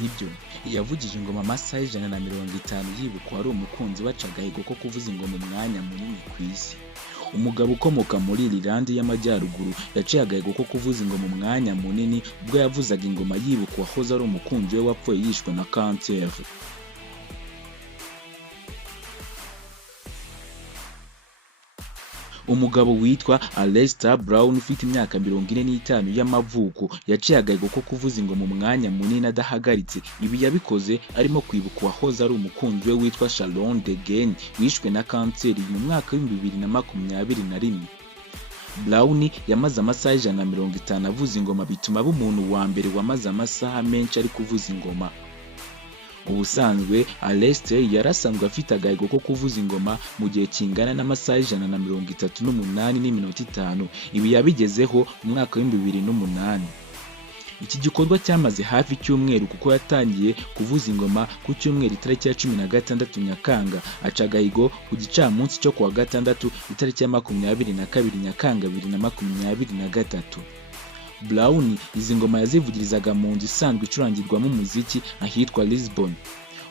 nibyo yavugije ingoma amasaha 150 yibukwa ari umukunzi waca agahigo ko kuvuza ingoma umwanya munini ku isi. Umugabo ukomoka muri Ireland y'Amajyaruguru yaciye agahigo ko kuvuza ingoma umwanya munini ubwo yavuzaga ingoma yibukwa wahoze ari umukunzi we wapfuye yishwe na kanseri. Umugabo witwa Aleister Brown ufite imyaka 45 y'amavuko yaciye agahigo ko kuvuza ingoma umwanya munini adahagaritse. Ibi yabikoze arimo kwibuka wahoze ari umukunzi we witwa Sharon Degen wishwe na kanseri mu mwaka wa 2021. Brown yamaze amasaha 150 avuza ingoma bituma aba umuntu wa mbere wamaze amasaha menshi ari kuvuza ingoma. Ubusanzwe Aleister yarasanzwe afite agahigo ko kuvuza ingoma mu gihe kingana n'amasaha 138 n'iminota 5. Ibi yabigezeho mu mwaka wa 2008. Iki gikorwa cyamaze hafi cyumweru kuko yatangiye kuvuza ingoma ku cyumweru itariki ya 16 Nyakanga, aca agahigo ku gicamunsi cyo kuwa gatandatu itariki ya 22 Nyakanga 2023. Brown izi ngoma yazivugirizaga mu nzu isanzwe icurangirwamo umuziki ahitwa Lisbon.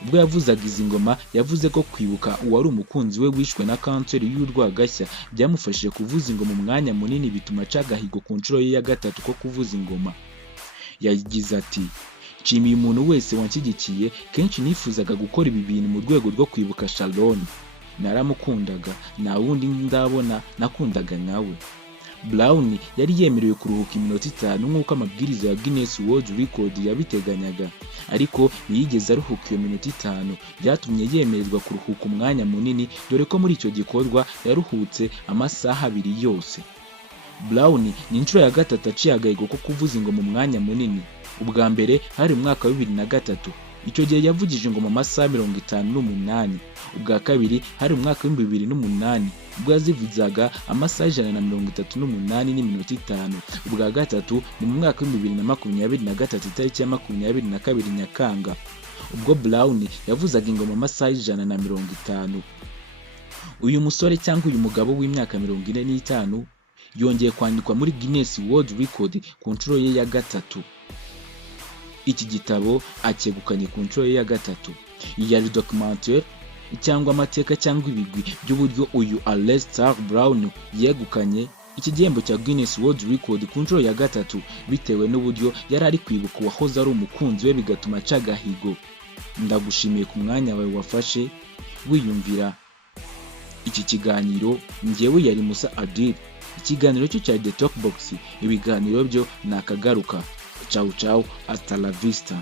Ubwo yavuzaga izi ngoma yavuze ko kwibuka uwari umukunzi we wishwe na kanseri y'urwagashya byamufashije kuvuza ingoma umwanya munini bituma aca agahigo ku nshuro ye ya gatatu ko kuvuza ingoma. Yagize ati, nshimiye umuntu wese wanshyigikiye, kenshi nifuzaga gukora ibi bintu mu rwego rwo kwibuka Sharon. Naramukundaga, nta wundi ndabona nakundaga nawe. Brown yari yemerewe kuruhuka iminota 5 nk'uko amabwiriza ya Guinness World Record yabiteganyaga, ariko ntiyigeze aruhuka iyo minota 5. Byatumye yemererwa kuruhuka umwanya munini, dore ko muri icyo gikorwa yaruhutse amasaha 2 yose. Brown ni inshuro ya gatatu aciye agahigo ko kuvuza ingoma umwanya munini. Ubwa mbere hari mu mwaka wa 2003, icyo gihe yavugije ingoma amasaha 58. Ubwa kabiri hari mu mwaka wa 2008 ubwo yazivuzaga amasaha 138 n'iminota 5. Ubwa gatatu ni mu mwaka wa 2023 itariki ya 22 Nyakanga ubwo Brown yavuzaga ingoma amasaha 150. Uyu musore cyangwa uyu mugabo w'imyaka 45 yongeye kwandikwa muri Guinness World Record ku nshuro ye ya gatatu. Iki gitabo akegukanye ku nshuro ye ya gatatu. Iyi yari documentaire cyangwa amateka cyangwa ibigwi by'uburyo uyu Aleister Brown yegukanye iki gihembo cya Guinness World Record ku nshuro ya gatatu bitewe n'uburyo yari ari kwibuka wahoze ari umukunzi we bigatuma aca agahigo. Ndagushimiye ku mwanya wawe wafashe wiyumvira iki kiganiro. Njyewe yari Musa Adil. Ikiganiro cyo cya The Talk Box, ibiganiro byo nakagaruka. Ciao ciao, hasta la vista.